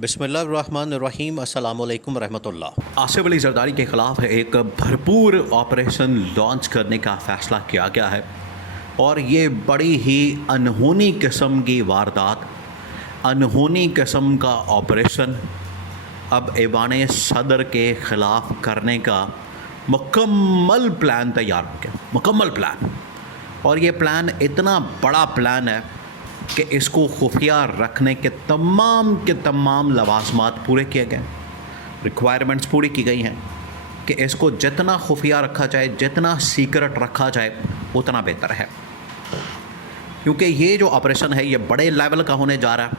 बिस्मिल्लाहिर्रहमानिर्रहीम अस्सलामुअलैकुम रहमतुल्लाह। आसिफ अली जरदारी के ख़िलाफ़ एक भरपूर ऑपरेशन लॉन्च करने का फ़ैसला किया गया है और ये बड़ी ही अनहोनी किस्म की वारदात, अनहोनी किस्म का ऑपरेशन अब ऐवान सदर के ख़िलाफ़ करने का मुकम्मल प्लान तैयार हो गया, मुकम्मल प्लान। और ये प्लान इतना बड़ा प्लान है कि इसको खुफिया रखने के तमाम लवाजमात पूरे किए गए, रिक्वायरमेंट्स पूरी की गई हैं कि इसको जितना खुफिया रखा जाए, जितना सीक्रेट रखा जाए उतना बेहतर है, क्योंकि ये जो ऑपरेशन है ये बड़े लेवल का होने जा रहा है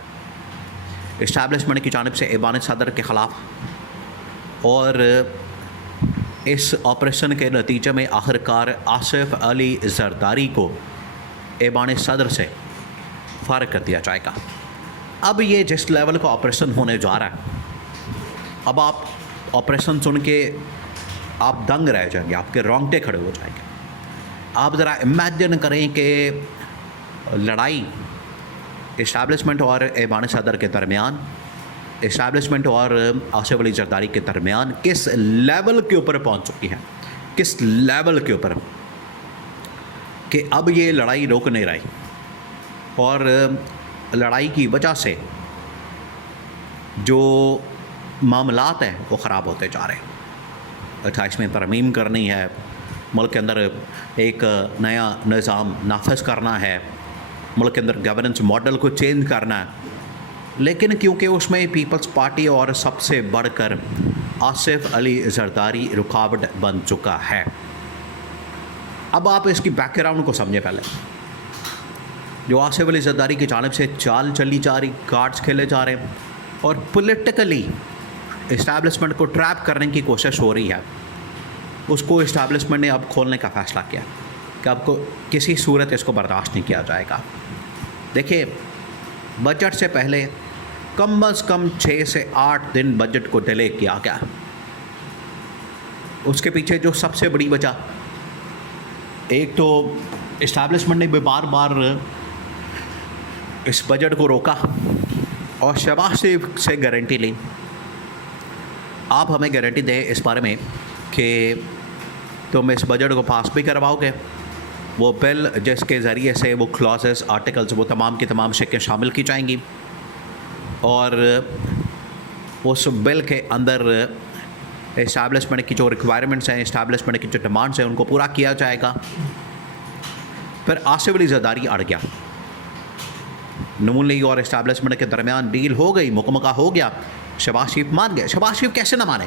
इस्टेब्लिशमेंट की जानिब से ऐवान सदर के ख़िलाफ़। और इस ऑपरेशन के नतीजे में आखिरकार आसिफ अली जरदारी को ऐवान सदर से फ़ारिग कर दिया जाएगा। अब ये जिस लेवल का ऑपरेशन होने जा रहा है, अब आप ऑपरेशन सुन के आप दंग रह जाएंगे, आपके रोंगटे खड़े हो जाएंगे। आप ज़रा इमेजिन करें कि लड़ाई इस्टेब्लिशमेंट और ऐवान सदर के दरमियान, इस्टेब्लिशमेंट और आसिफ अली जरदारी के दरमियान किस लेवल के ऊपर पहुंच चुकी है, किस लेवल के ऊपर कि अब ये लड़ाई रुक नहीं रही और लड़ाई की वजह से जो मामलात हैं वो ख़राब होते जा रहे हैं। 28वें तरमीम करनी है, मुल्क के अंदर एक नया निज़ाम नाफिज करना है, मुल्क के अंदर गवर्नेंस मॉडल को चेंज करना है, लेकिन क्योंकि उसमें पीपल्स पार्टी और सबसे बढ़कर आसिफ अली जरदारी रुकावट बन चुका है। अब आप इसकी बैकग्राउंड को समझें। पहले जो आसिफ अली जरदारी की जानिब से चाल चली जा रही, कार्ड्स खेले जा रहे हैं और पॉलिटिकली इस्टेब्लिशमेंट को ट्रैप करने की कोशिश हो रही है, उसको इस्टेब्लिशमेंट ने अब खोलने का फ़ैसला किया कि आपको किसी सूरत इसको बर्दाश्त नहीं किया जाएगा। देखिए, बजट से पहले कम अज़ कम 6 से 8 दिन बजट को डिले किया गया। उसके पीछे जो सबसे बड़ी वजह, एक तो इस्टेब्लिशमेंट ने भी बार बार इस बजट को रोका और शहबाज शरीफ से गारंटी ली, आप हमें गारंटी दें इस बारे में कि तुम इस बजट को पास भी करवाओगे, वो बिल जिसके ज़रिए से वो क्लॉजेस, आर्टिकल्स, वो तमाम की तमाम शिकें शामिल की जाएंगी और उस बिल के अंदर इस्टेब्लिशमेंट की जो रिक्वायरमेंट्स हैं, इस्टेब्लिशमेंट की जो डिमांड्स हैं, उनको पूरा किया जाएगा। फिर आसिफ अली जरदारी अड़ गया। नून लीग और इस्टेब्लिशमेंट के दरमियान डील हो गई, मुकम्मल हो गया, शहबाज शरीफ मान गए। शहबाज शरीफ कैसे ना माने?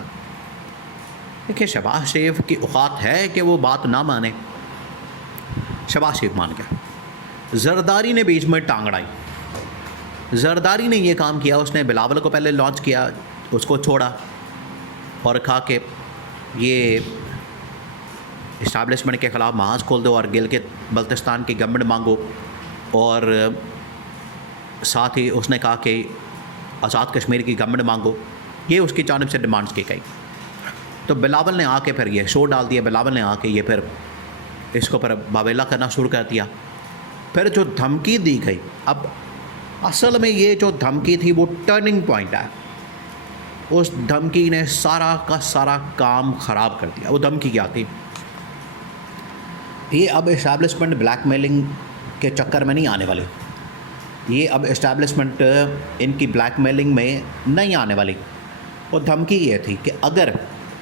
देखिए, शहबाज शरीफ की औकात है कि वो बात ना माने। शहबाज शरीफ मान गया। जरदारी ने बीच में टांग अड़ाई। जरदारी ने ये काम किया, उसने बिलावल को पहले लॉन्च किया, उसको छोड़ा और कहा कि ये इस्टेब्लिशमेंट के ख़िलाफ़ महाज खोल दो और गिलगित बल्तिस्तान की गवर्नमेंट मांगो। और साथ ही उसने कहा कि आज़ाद कश्मीर की गवर्नमेंट मांगो। ये उसकी जानिब से डिमांड्स की गई। तो बिलावल ने आके फिर ये शो डाल दिया। बिलावल ने आके ये फिर इसको पर बावेला करना शुरू कर दिया। फिर जो धमकी दी गई, अब असल में ये जो धमकी थी वो टर्निंग पॉइंट है। उस धमकी ने सारा का सारा काम ख़राब कर दिया। वो धमकी क्या थी? ये अब इस्टेब्लिशमेंट ब्लैकमेलिंग के चक्कर में नहीं आने वाली, ये अब इस्टेब्लिशमेंट इनकी ब्लैकमेलिंग में नहीं आने वाली। और धमकी ये थी कि अगर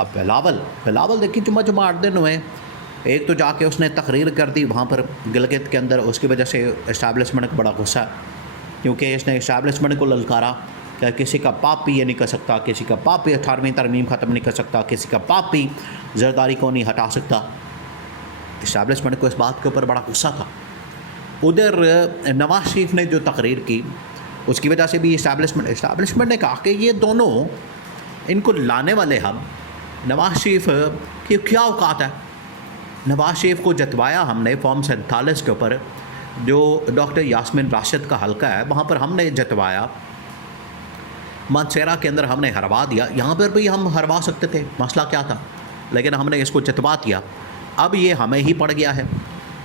अब बिलावल देखिए, जुम्मा 8 दिन हुए, एक तो जाके उसने तकरीर कर दी वहाँ पर गिलगित के अंदर, उसकी वजह से इस्टेब्लिशमेंट को बड़ा गुस्सा, क्योंकि इसने इस्टेब्लिशमेंट को ललकारा कि किसी का पाप भी ये नहीं कर सकता, किसी का पाप भी 18वीं तरमीम ख़त्म नहीं कर सकता, किसी का पाप भी जरदारी को नहीं हटा सकता। इस्टेब्लिशमेंट को इस बात के ऊपर बड़ा गुस्सा था। उधर नवाज शरीफ ने जो तकरीर की, उसकी वजह से भी इस्टेब्लिशमेंट ने कहा कि ये दोनों, इनको लाने वाले हम, नवाज शरीफ की क्या औकात है। नवाज शरीफ को जतवाया हमने फॉर्म 47 के ऊपर, जो डॉक्टर यास्मीन राशिद का हलका है, वहाँ पर हमने जतवाया। मानसेरा के अंदर हमने हरवा दिया, यहाँ पर भी हम हरवा सकते थे, मसला क्या था, लेकिन हमने इसको जतवा दिया। अब ये हमें ही पड़ गया है।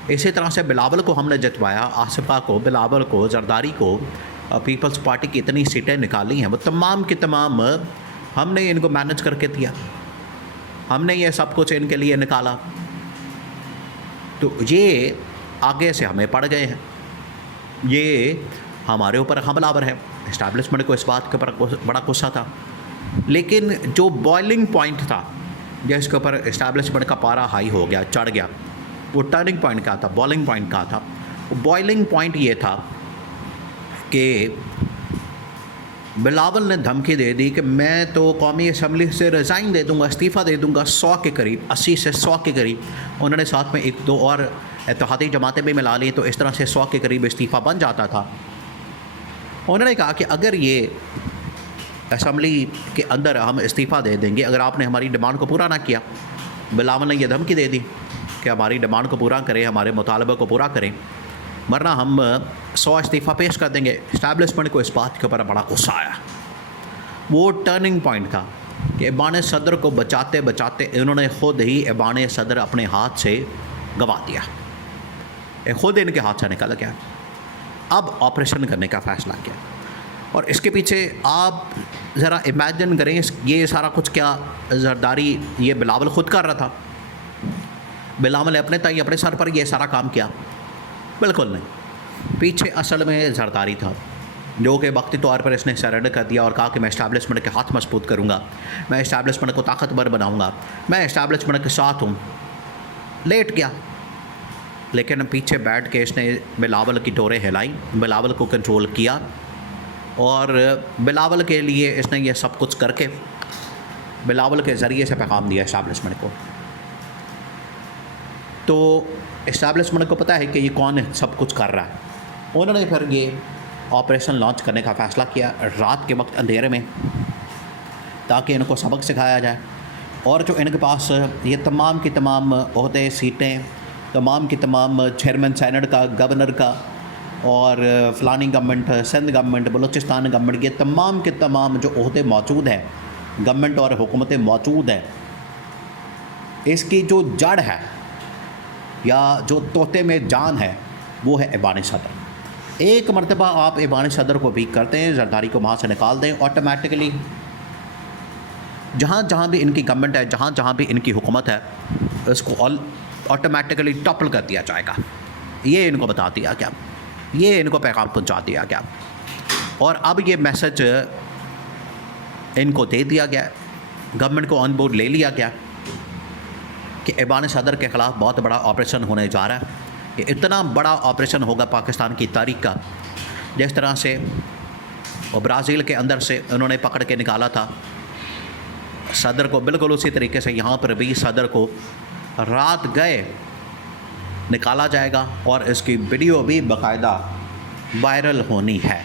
इसी तरह से बिलावल को हमने जतवाया, आसिफा को, बिलावल को, जरदारी को, पीपल्स पार्टी की इतनी सीटें निकाली हैं, वो तमाम की तमाम हमने इनको मैनेज करके दिया, हमने ये सब कुछ इनके लिए निकाला। तो ये आगे से हमें पड़ गए हैं, ये हमारे ऊपर हमलावर है। इस्टेब्लिशमेंट को इस बात के ऊपर बड़ा गुस्सा था, लेकिन जो बॉइलिंग पॉइंट था जिसके ऊपर इस्टेब्लिशमेंट का पारा हाई हो गया, चढ़ गया, वो टर्निंग पॉइंट का था, बॉइलिंग पॉइंट का था। बॉइलिंग पॉइंट ये था कि बिलावल ने धमकी दे दी कि मैं तो कौमी असम्बली से रिज़ाइन दे दूंगा, इस्तीफ़ा दे दूंगा। 100 के करीब, 80 से 100 के करीब उन्होंने साथ में 1-2 और इत्तेहादी जमातें भी मिला ली, तो इस तरह से 100 के करीब इस्तीफ़ा बन जाता था। उन्होंने कहा कि अगर ये असम्बली के अंदर हम इस्तीफ़ा दे देंगे, अगर आपने हमारी डिमांड को पूरा ना किया, बिलावल ने यह धमकी दे दी कि हमारी डिमांड को पूरा करें, हमारे मुतालबे को पूरा करें, वरना हम 100 इस्तीफ़ा पेश कर देंगे। इस्टेब्लिशमेंट को इस बात के ऊपर बड़ा गुस्सा आया। वो टर्निंग पॉइंट था कि ऐवान सदर को बचाते बचाते इन्होंने ख़ुद ही ऐवान सदर अपने हाथ से गंवा दिया, ख़ुद इनके हाथ से निकल गया। अब ऑपरेशन करने का फ़ैसला किया, और इसके पीछे आप ज़रा इमेजिन करें, ये सारा कुछ क्या जरदारी ये बिलावल ख़ुद कर रहा था? बिलावल ने अपने ताई अपने सर पर यह सारा काम किया? बिल्कुल नहीं। पीछे असल में जरदारी था, जो कि वक्ती तौर पर इसने सरेंडर कर दिया और कहा कि मैं इस्टेब्लिशमेंट के हाथ मजबूत करूँगा, मैं इस्टेब्लिशमेंट को ताकतवर बनाऊँगा, मैं इस्टेब्लिशमेंट के साथ हूँ। लेट गया, लेकिन पीछे बैठ के इसने बिलावल की डोरें हिलाई, बिलावल को कंट्रोल किया, और बिलावल के लिए इसने ये सब कुछ करके बिलावल के ज़रिए से पैगाम दिया इस्टेब्लिशमेंट को। तो इस्टेब्लिशमेंट को पता है कि ये कौन सब कुछ कर रहा है। उन्होंने फिर ये ऑपरेशन लॉन्च करने का फ़ैसला किया रात के वक्त अंधेरे में, ताकि इनको सबक सिखाया जाए, और जो इनके पास ये तमाम की तमाम ओहदे, सीटें, तमाम की तमाम चेयरमैन सेनेट का, गवर्नर का, और फ़लानी government, Sindh government, Balochistan government, ये तमाम के तमाम जो ओहदे मौजूद हैं, गवर्नमेंट और हुकूमतें मौजूद हैं, इसकी जो जड़ है या जो तोते में जान है, वो है ऐवान सदर। एक मरतबा आप ऐवान सदर को वीक करते हैं, जरदारी को वहाँ से निकाल दें, ऑटोमेटिकली जहाँ जहाँ भी इनकी गवर्नमेंट है, जहाँ जहाँ भी इनकी हुकूमत है, इसको ऑटोमेटिकली टॉपल कर दिया जाएगा। ये इनको बता दिया गया, ये इनको पैगाम पहुँचा दिया गया, और अब ये मैसेज इनको दे दिया गया, गवर्नमेंट को ऑन बोर्ड ले लिया गया कि ऐवान सदर के ख़िलाफ़ बहुत बड़ा ऑपरेशन होने जा रहा है। ये इतना बड़ा ऑपरेशन होगा पाकिस्तान की तारीख़ का, जिस तरह से वो ब्राज़ील के अंदर से उन्होंने पकड़ के निकाला था सदर को, बिल्कुल उसी तरीके से यहाँ पर भी सदर को रात गए निकाला जाएगा, और इसकी वीडियो भी बाकायदा वायरल होनी है।